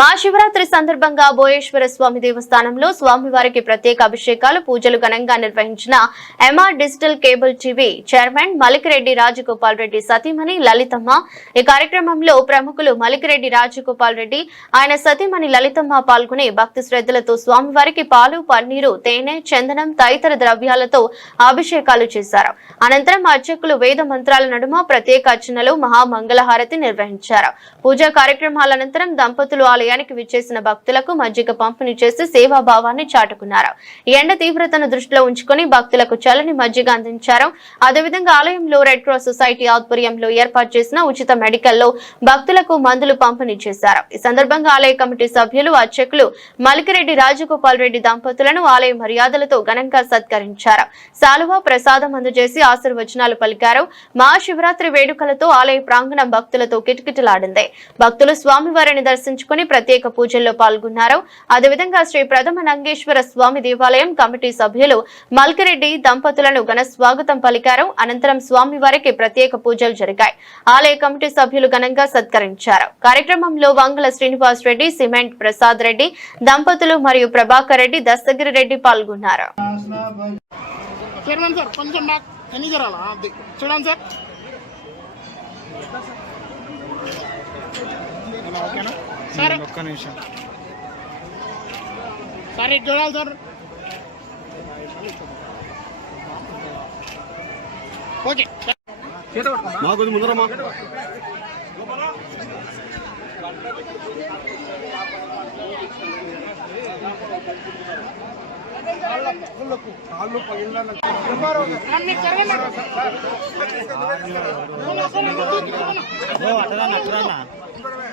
మహాశివరాత్రి సందర్భంగా భోయేశ్వర స్వామి దేవస్థానంలో స్వామివారికి ప్రత్యేక అభిషేకాలు పూజలు ఘనంగా నిర్వహించిన MR digital cable TV chairman Malikireddy Rajagopal Reddy సతీమణి లలితమ్మ. ఈ కార్యక్రమంలో ప్రముఖులు మలికిరెడ్డి రాజగోపాల్ రెడ్డి ఆయన సతీమణి లలితమ్మ పాల్గొని భక్తి శ్రద్ధలతో స్వామివారికి పాలు పన్నీరు తేనె చందనం తదితర ద్రవ్యాలతో అభిషేకాలు చేశారు. అనంతరం అర్చకులు వేద మంత్రాల నడుమ ప్రత్యేక అర్చనలు మహామంగళహారతి నిర్వహించారు. పూజా కార్యక్రమాల అనంతరం దంపతులు ఆలయానికి విచ్చేసిన భక్తులకు మజ్జిగ పంపిణీ చేసి సేవాభావాన్ని చాటుకున్నారు. ఎండ తీవ్రతను దృష్టిలో ఉంచుకుని భక్తులకు చల్లని మజ్జిగ అందించారు. అదేవిధంగా ఆలయంలో రెడ్ క్రాస్ సొసైటీ ఆధ్వర్యంలో ఏర్పాటు చేసిన ఉచిత మెడికల్లో భక్తులకు మందులు పంపిణీ చేశారు. ఈ సందర్భంగా ఆలయ కమిటీ సభ్యులు అర్చకులు మలికిరెడ్డి రాజగోపాల్ రెడ్డి దంపతులను ఆలయ మర్యాదలతో ఘనంగా సత్కరించారు. సాలువా ప్రసాదం అందజేసి ఆశీర్వచనాలు పలికారు. మహాశివరాత్రి వేడుకలతో ఆలయ ప్రాంగణం భక్తులతో కిటకిటలాడింది. భక్తులు స్వామివారిని దర్శించుకుని ప్రత్యేక పూజల్లో పాల్గొన్నారు. అదేవిధంగా శ్రీ ప్రథమ నంగేశ్వర స్వామి దేవాలయం కమిటీ సభ్యులు మల్కిరెడ్డి దంపతులను ఘన స్వాగతం పలికారు. అనంతరం స్వామివారికి ప్రత్యేక పూజలు జరిగాయి. ఆలయ కమిటీ సభ్యులు ఘనంగా సత్కరించారు. కార్యక్రమంలో వంగల శ్రీనివాస్ రెడ్డి సిమెంట్ ప్రసాద్ రెడ్డి దంపతులు మరియు ప్రభాకర్ రెడ్డి దస్తగిరి రెడ్డి పాల్గొన్నారు. చైర్మన్ సార్ కొంచెం బ్యాక్ ఎన్ని జరాలా అది చూడండి సార్. ఓకేనా? సార్. ఒక్క నిమిషం. సార్ ఇటు చూడాలి సార్. ఓకే. మా కొద్ది ముందర మా అన్ని జరగండి అట్టరాన్న అట్టరాన్న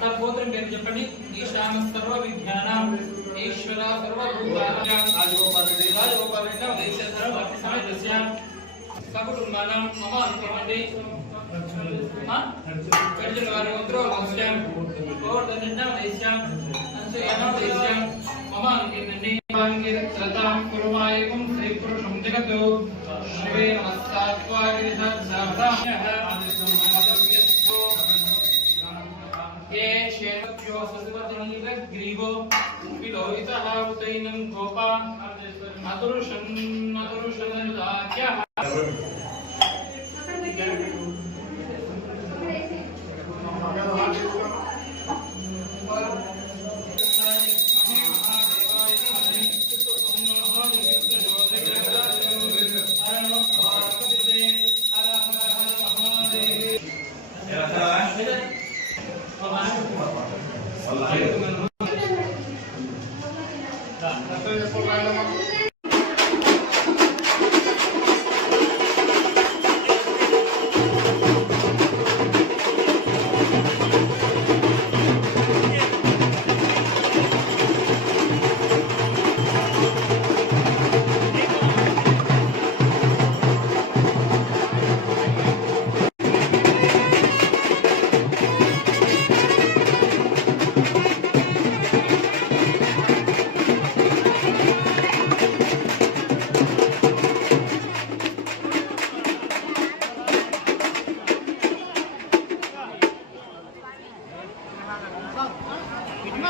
सपोत्र व्यंजपणि ईशाम सर्व विज्ञानाम ईश्वर सर्व भूतानाम राजगोपाल राजगोपाल नाम देश सर्व भक्ति समय दस्या सकुटुंबानाम मम अनुपमन्दे हाँ? अर्जुन वाले मंत्रो लक्ष्यम और दन्नाम देश्यम अंशयानाम देश्यम मम अनुपमन्दे अंगे श्रद्धाम कुरुवायकुम श्री पुरुषं जगतो। शिवे नमस्तात्वा गिरिधा सर्वदा सद्वदनीवग्रीवो विलोहितः उदैनं गोपा मधुरुषन् मधुरुषन्दाख्यः Gracias por